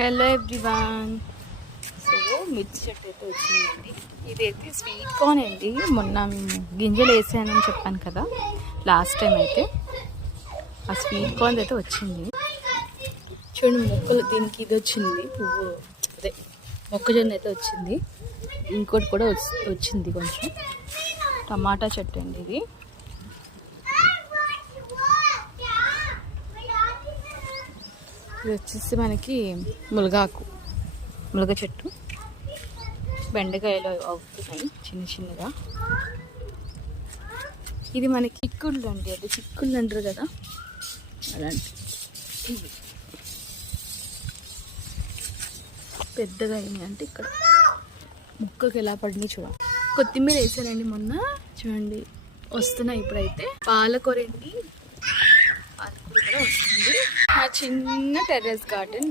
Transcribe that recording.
Hello everyone. So మిర్చి చెట్టు అయితే వచ్చిందండి. ఇదైతే స్వీట్ కార్న్ అండి. మొన్న గింజలు వేసానని చెప్పాను కదా లాస్ట్ టైం. అయితే ఆ స్వీట్ కార్న్ అయితే వచ్చింది. చూడండి మొక్కలు, దీనికి ఇది వచ్చింది పువ్వు, అదే మొక్కజొన్న అయితే వచ్చింది. ఇంకోటి కూడా వచ్చింది కొంచెం. టమాటా చెట్టు అండి ఇది. ఇది వచ్చేసి మనకి ములగ చెట్టు. బెండకాయలు అవుతున్నాయి చిన్న చిన్నగా. ఇది మనకి చిక్కుళ్ళు అండి, అది చిక్కుళ్ళు అంటారు కదా అలాంటి. ఇవి పెద్దగా అయినాయి అంటే ఇక్కడ ముక్కకి ఎలా పడినాయి చూడండి. కొత్తిమీర వేసానండి మొన్న, చూడండి వస్తున్నాయి ఇప్పుడైతే. పాలకూర అండి, పాలకూర కూడా వస్తుంది. ఆ చిన్న టెర్రస్ గార్డెన్.